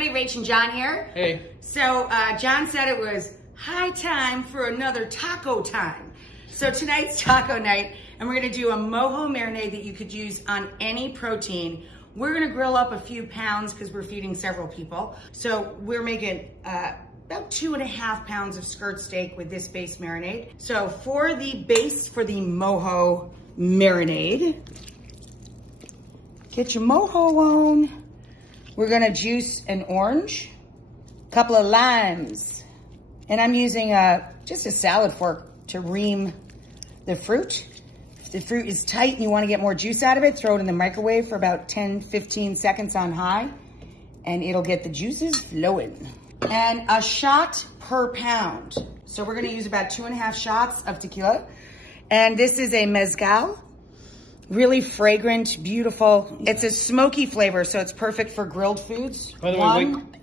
everybody, Rach and John here. Hey. So John said it was high time for another taco time. So tonight's taco night, and we're gonna do a mojo marinade that you could use on any protein. We're gonna grill up a few pounds because we're feeding several people. So we're making about 2.5 pounds of skirt steak with this base marinade. So for the base for the mojo marinade, get your mojo on. We're gonna juice an orange, a couple of limes, and I'm using just a salad fork to ream the fruit. If the fruit is tight and you wanna get more juice out of it, throw it in the microwave for about 10-15 seconds on high, and it'll get the juices flowing. And a shot per pound. So we're gonna use about 2.5 shots of tequila. And this is a mezcal. Really fragrant, beautiful. It's a smoky flavor, so it's perfect for grilled foods. By the way, 1,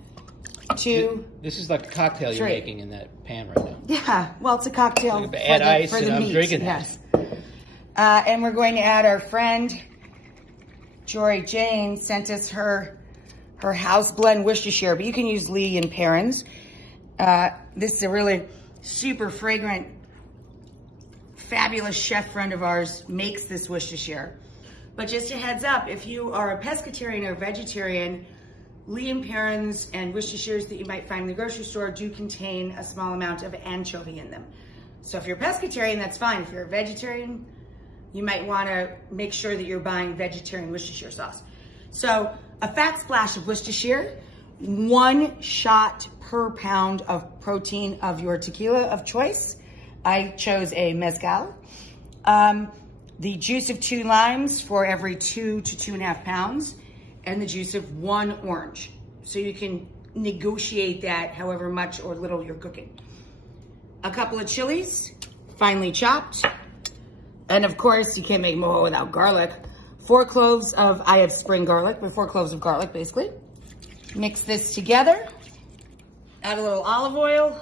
2, this is like a cocktail 3. you're making in that pan right now. Yeah, well, it's a cocktail Like add ice for the and meat. I'm drinking Yes. And we're going to add our friend, Jory Jane, sent us her house blend Worcestershire, but you can use Lee and Perrins. This is a really super fragrant, fabulous chef friend of ours makes this Worcestershire. But just a heads up, if you are a pescatarian or vegetarian, Lee and Perrins and Worcestershires that you might find in the grocery store do contain a small amount of anchovy in them. So if you're a pescatarian, that's fine. If you're a vegetarian, you might want to make sure that you're buying vegetarian Worcestershire sauce. So a fat splash of Worcestershire, 1 shot per pound of protein of your tequila of choice. I chose a mezcal. The juice of 2 limes for every 2 to 2.5 pounds, and the juice of 1 orange. So you can negotiate that however much or little you're cooking. A couple of chilies, finely chopped. And of course, you can't make mojo without garlic. 4 cloves of, I have spring garlic, but 4 cloves of garlic basically. Mix this together. Add a little olive oil.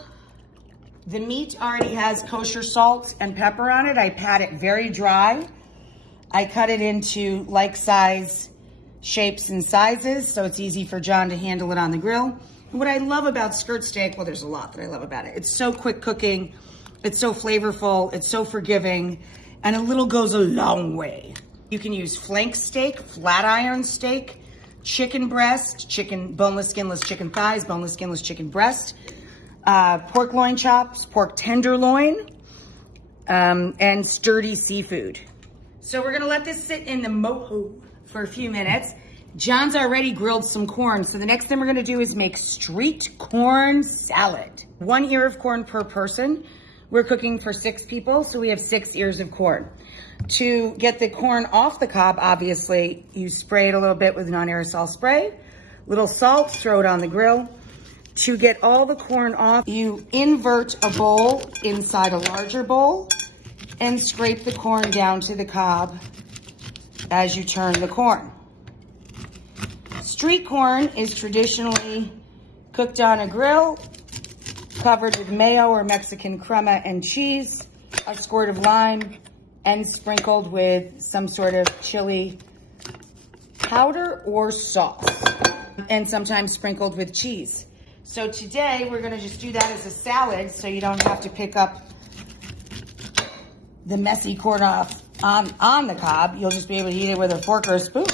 The meat already has kosher salt and pepper on it. I pat it very dry. I cut it into like size shapes and sizes, so it's easy for John to handle it on the grill. And what I love about skirt steak, well, there's a lot that I love about it. It's so quick cooking, it's so flavorful, it's so forgiving, and a little goes a long way. You can use flank steak, flat iron steak, chicken breast, chicken, boneless, skinless chicken thighs, boneless, skinless chicken breast, pork loin chops, pork tenderloin, and sturdy seafood. So we're gonna let this sit in the mojo for a few minutes. John's already grilled some corn, so the next thing we're gonna do is make street corn salad. 1 ear of corn per person. We're cooking for 6 people, so we have 6 ears of corn. To get the corn off the cob, obviously, you spray it a little bit with non-aerosol spray, little salt, throw it on the grill. To get all the corn off, you invert a bowl inside a larger bowl and scrape the corn down to the cob as you turn the corn. Street corn is traditionally cooked on a grill, covered with mayo or Mexican crema and cheese, a squirt of lime, and sprinkled with some sort of chili powder or sauce, and sometimes sprinkled with cheese. So today we're gonna just do that as a salad so you don't have to pick up the messy corn off on the cob. You'll just be able to eat it with a fork or a spoon.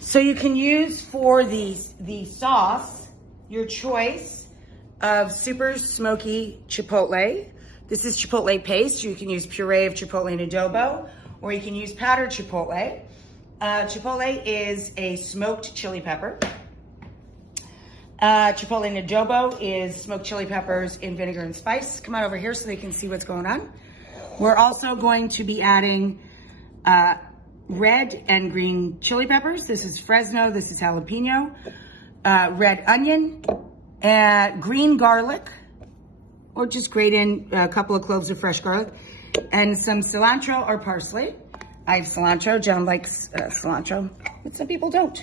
So you can use for the sauce your choice of super smoky chipotle. This is chipotle paste. You can use puree of chipotle and adobo, or you can use powdered chipotle. Chipotle is a smoked chili pepper. Chipotle and adobo is smoked chili peppers in vinegar and spice. Come on over here so they can see what's going on. We're also going to be adding red and green chili peppers. This is Fresno, this is jalapeno, red onion, green garlic, or just grate in a couple of cloves of fresh garlic, and some cilantro or parsley. I have cilantro. John likes cilantro, but some people don't.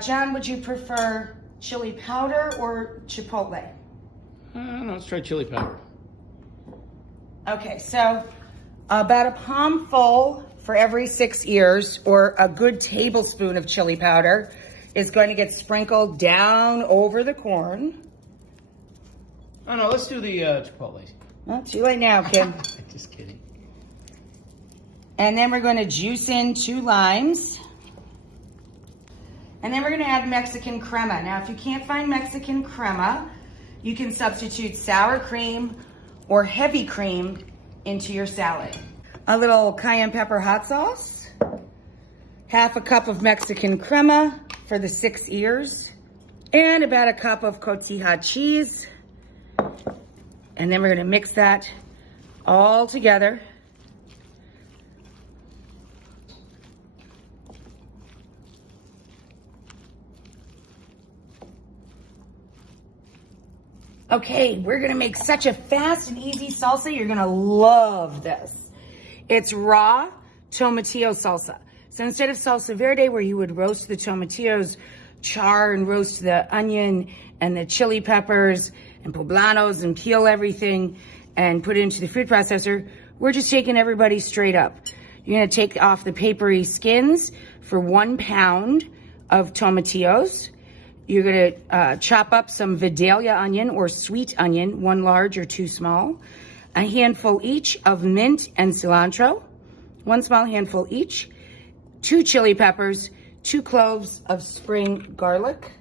John, would you prefer chili powder or chipotle? Let's try chili powder. Okay, so about a palm full for every 6 ears, or a good tablespoon of chili powder is going to get sprinkled down over the corn. Oh no, let's do the chipotle. Well, too late now, Kim. Just kidding. And then we're going to juice in 2 limes. And then we're going to add Mexican crema. Now, if you can't find Mexican crema, you can substitute sour cream or heavy cream into your salad. A little cayenne pepper hot sauce. Half a cup of Mexican crema for the 6 ears. And about a cup of cotija cheese. And then we're going to mix that all together. Okay, we're gonna make such a fast and easy salsa. You're gonna love this. It's raw Tomatillo Salsa. So instead of salsa verde, where you would roast the tomatillos, char and roast the onion and the chili peppers and poblanos and peel everything and put it into the food processor, we're just taking everybody straight up. You're gonna take off the papery skins for 1 pound of tomatillos. You're gonna chop up some Vidalia onion or sweet onion, 1 large or 2 small. A handful each of mint and cilantro, 1 small handful each. 2 chili peppers, 2 cloves of spring garlic.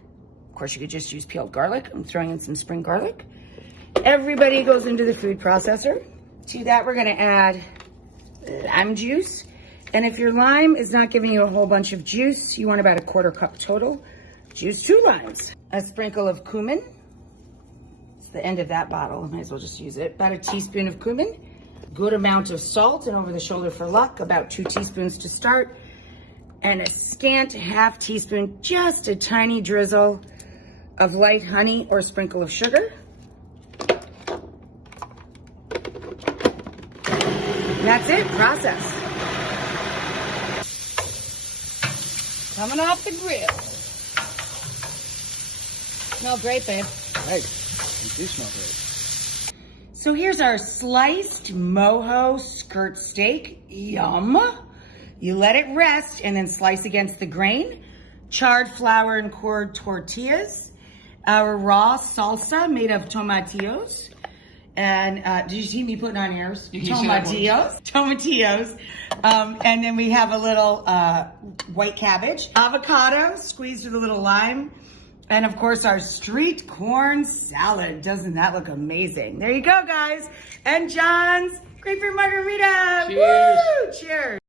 Of course, you could just use peeled garlic. I'm throwing in some spring garlic. Everybody goes into the food processor. To that, we're gonna add lime juice. And if your lime is not giving you a whole bunch of juice, you want about a 1/4 cup total, juice 2 limes. A sprinkle of cumin. It's the end of that bottle. Might as well just use it. About a teaspoon of cumin. Good amount of salt, and over the shoulder for luck, about 2 teaspoons to start. And a scant ½ teaspoon, just a tiny drizzle of light honey or sprinkle of sugar. And that's it, process. Coming off the grill. Smell great, babe. Right. You do smell great. So here's our sliced mojo skirt steak. Yum. You let it rest and then slice against the grain. Charred flour and cord tortillas. Our raw salsa made of tomatillos. And did you see me putting on airs? Tomatillos. Tomatillos. And then we have a little white cabbage. Avocado squeezed with a little lime. And of course, our street corn salad. Doesn't that look amazing? There you go, guys. And John's grapefruit margarita. Cheers. Woo! Cheers.